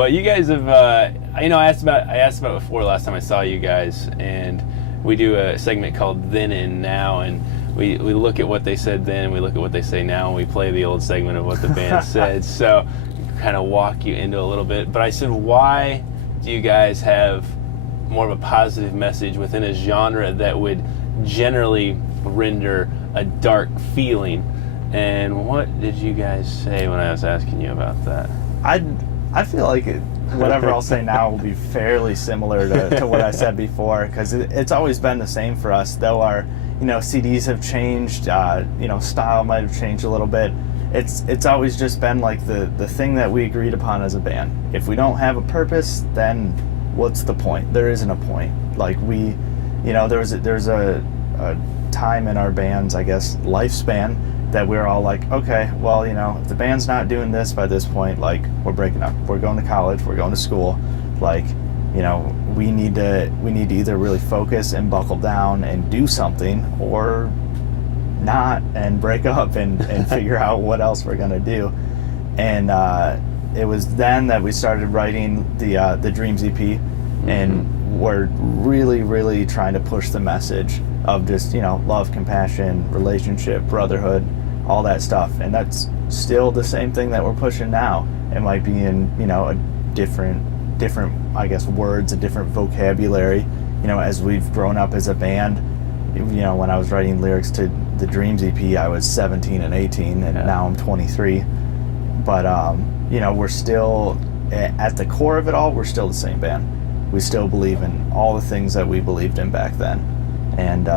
But you guys have, I asked about it before last time I saw you guys, and we do a segment called Then and Now, and we look at what they said then, we look at what they say now, and we play the old segment of what the band said. So kind of walk you into a little bit. But I said, why do you guys have more of a positive message within a genre that would generally render a dark feeling? And what did you guys say when I was asking you about that? I feel like whatever I'll say now will be fairly similar to what I said before, because it's always been the same for us. Though our CDs have changed, style might have changed a little bit. It's always just been like the thing that we agreed upon as a band. If we don't have a purpose, then what's the point? There isn't a point. Like there's a time in our band's, I guess, lifespan that we're all like, okay, well, if the band's not doing this by this point, like, we're breaking up. We're going to college. We're going to school. Like, we need to either really focus and buckle down and do something, or not and break up and figure out what else we're gonna do. And it was then that we started writing the Dreams EP, and we're really, really trying to push the message of just love, compassion, relationship, brotherhood, all that stuff. And that's still the same thing that we're pushing now. It might be in a different I guess words, a different vocabulary, as we've grown up as a band. When I was writing lyrics to the Dreams EP, I was 17 and 18, and now I'm 23. But we're still at the core of it all. We're still the same band. We still believe in all the things that we believed in back then. And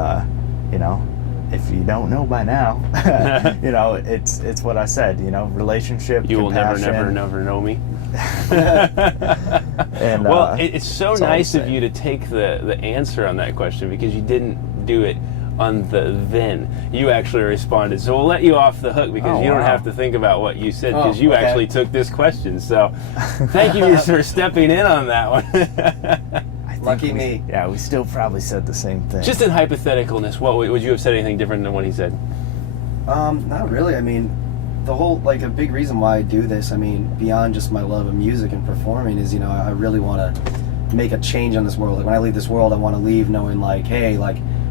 if you don't know by now, it's what I said. Relationship. You will compassion. never know me. And, well, it's so nice of you to take the answer on that question, because you didn't do it on the then. You actually responded. So we'll let you off the hook, because you don't have to think about what you said, because you actually took this question. So thank you for stepping in on that one. Lucky me. Yeah, we still probably said the same thing. Just in hypotheticalness, what would you have said anything different than what he said? Not really. I mean, the whole, a big reason why I do this, I mean, beyond just my love of music and performing is, I really want to make a change on this world. Like, when I leave this world, I want to leave knowing, hey,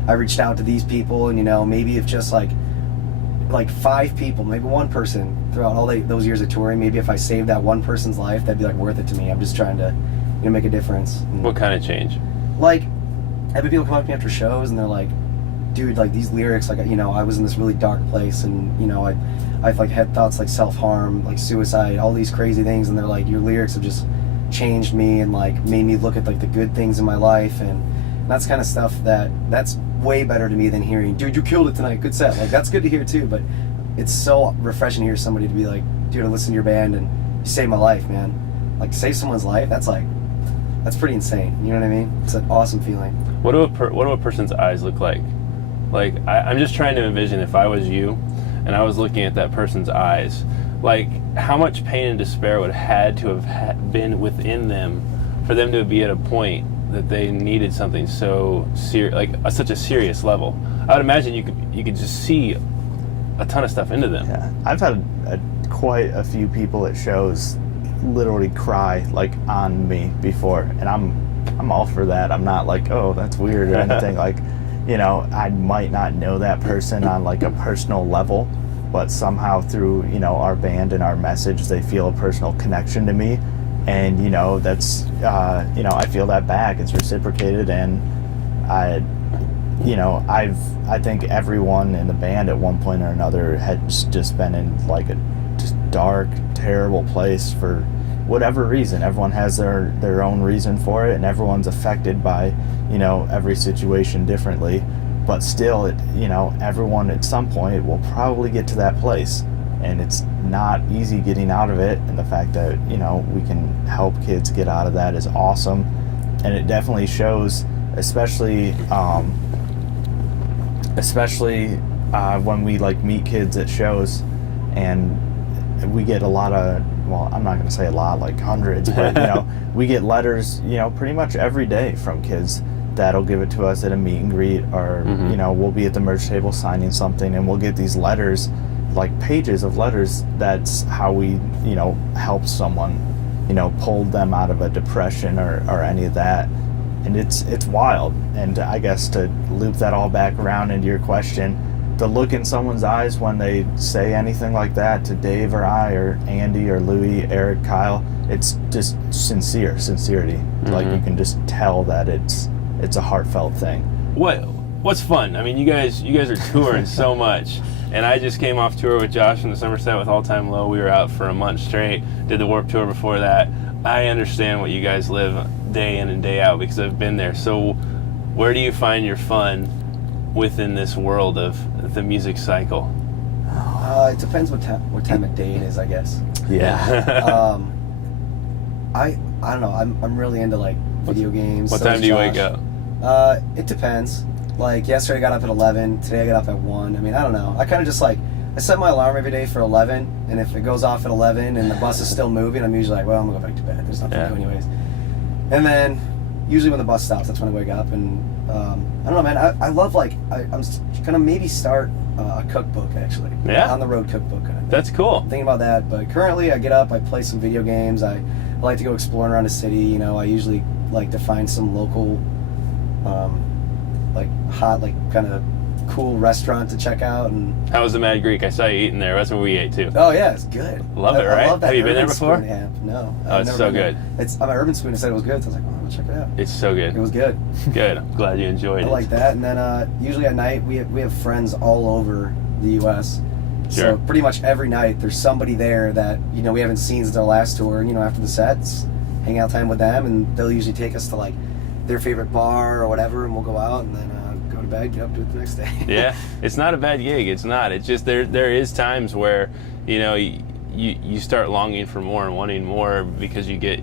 I reached out to these people, and, maybe if just, like 5 people, maybe one person throughout all those years of touring, maybe if I saved that one person's life, that'd be, worth it to me. I'm just trying to, make a difference. What kind of change? Every people come up to me after shows, and they're like, dude, these lyrics, I was in this really dark place, and, I've had thoughts like self-harm, suicide, all these crazy things, and they're like, your lyrics have just changed me and made me look at the good things in my life, and that's kind of stuff that's way better to me than hearing, dude, you killed it tonight, good set. That's good to hear too, but it's so refreshing to hear somebody to be like, dude, I listen to your band and you saved my life, man. Save someone's life, that's pretty insane. You know what I mean? It's an awesome feeling. What do a person's eyes look like? I'm just trying to envision, if I was you and I was looking at that person's eyes, how much pain and despair would have had to have been within them for them to be at a point that they needed something so serious, such a serious level. I would imagine you could just see a ton of stuff into them. Yeah, I've had quite a few people at shows literally cry on me before, and I'm all for that. I'm not oh, that's weird or anything. I might not know that person on a personal level, but somehow through our band and our message, they feel a personal connection to me, and that's I feel that back. It's reciprocated, and I think everyone in the band at one point or another has just been in a just dark, terrible place for whatever reason. Everyone has their own reason for it, and everyone's affected by every situation differently. But still, everyone at some point will probably get to that place, and it's not easy getting out of it. And the fact that we can help kids get out of that is awesome, and it definitely shows, especially when we meet kids at shows, and we get a lot of, well, I'm not going to say a lot, hundreds, but we get letters pretty much every day from kids that'll give it to us at a meet and greet, or we'll be at the merch table signing something, and we'll get these letters, pages of letters. That's how we help someone pulled them out of a depression or any of that. And it's wild. And I guess to loop that all back around into your question, the look in someone's eyes when they say anything like that to Dave or I or Andy or Louie, Eric, Kyle, it's just sincerity. Like you can just tell that it's a heartfelt thing. What's fun? I mean, you guys are touring so much, and I just came off tour with Josh in the Somerset with All Time Low. We were out for a month straight. Did the Warped Tour before that. I understand what you guys live day in and day out because I've been there. So, where do you find your fun within this world of the music cycle? It depends what time of day it is, I guess. Yeah. I don't know. I'm really into like video games. What so time is do you Josh. wake up? It depends. Like yesterday I got up at 11. Today I got up at 1. I mean, I don't know. I kind of just like I set my alarm every day for 11, and if it goes off at 11 and the bus is still moving, I'm usually like, well, I'm gonna go back to bed. There's nothing to do anyways. And then usually when the bus stops, that's when I wake up. And I don't know, man. I love like I'm gonna maybe start a cookbook actually. Yeah. On the road cookbook. Kind of That's cool. I'm thinking about that, but currently I get up, I play some video games. I like to go exploring around the city. I usually like to find some local, like hot, like kind of cool restaurant to check out. And How was the Mad Greek? I saw you eating there. That's where we ate too. oh yeah, it's good. Love it, right? I love that. Have you been there Urban before? Spoon app. No. Oh, I've it's never so been there. good. It's on my Urban Spoon. It said it was good, so I was like, oh, I'm gonna check it out. It's so It good. was good. Good. I'm glad you enjoyed I it. like that. And then usually at night we have friends all over the U.S. Sure. So pretty much every night there's somebody there that we haven't seen since our last tour. And after the sets, hang out time with them, and they'll usually take us to like their favorite bar or whatever, and we'll go out and then go to bed, get up, do it the next day. Yeah, it's not a bad gig. It's not. It's just there is times where you start longing for more and wanting more because you get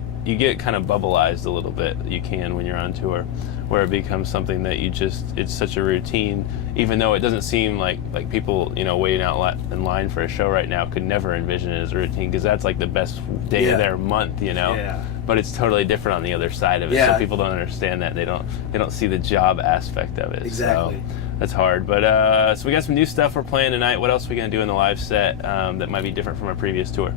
kind of bubbleized a little bit. You can when you're on tour, where it becomes something that it's such a routine, even though it doesn't seem like people waiting out in line for a show right now could never envision it as a routine because that's like the best day of their month. Yeah. But it's totally different on the other side of it. Yeah. So people don't understand that. They don't see the job aspect of it. Exactly. So that's hard. But so we got some new stuff we're playing tonight. What else are we gonna do in the live set that might be different from our previous tour?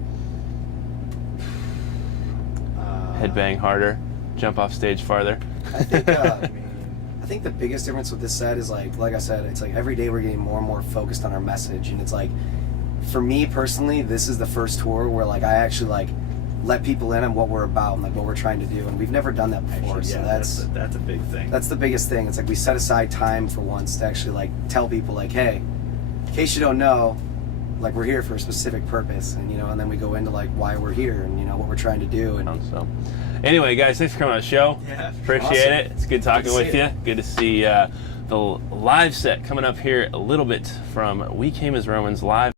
Headbang harder, jump off stage farther. I think the biggest difference with this set is like I said, it's like every day we're getting more and more focused on our message, and it's like for me personally, this is the first tour where like I actually like let people in on what we're about and like what we're trying to do, and we've never done that before. Actually, so that's a big thing. that's the biggest thing. It's like we set aside time for once to actually like tell people like, hey, in case you don't know, like we're here for a specific purpose, and and then we go into like why we're here and what we're trying to do. And So anyway, guys, thanks for coming on the show. Yeah, Appreciate awesome. it. It's good talking Good to with see you. you. Good to see the live set coming up here a little bit from We Came as Romans live.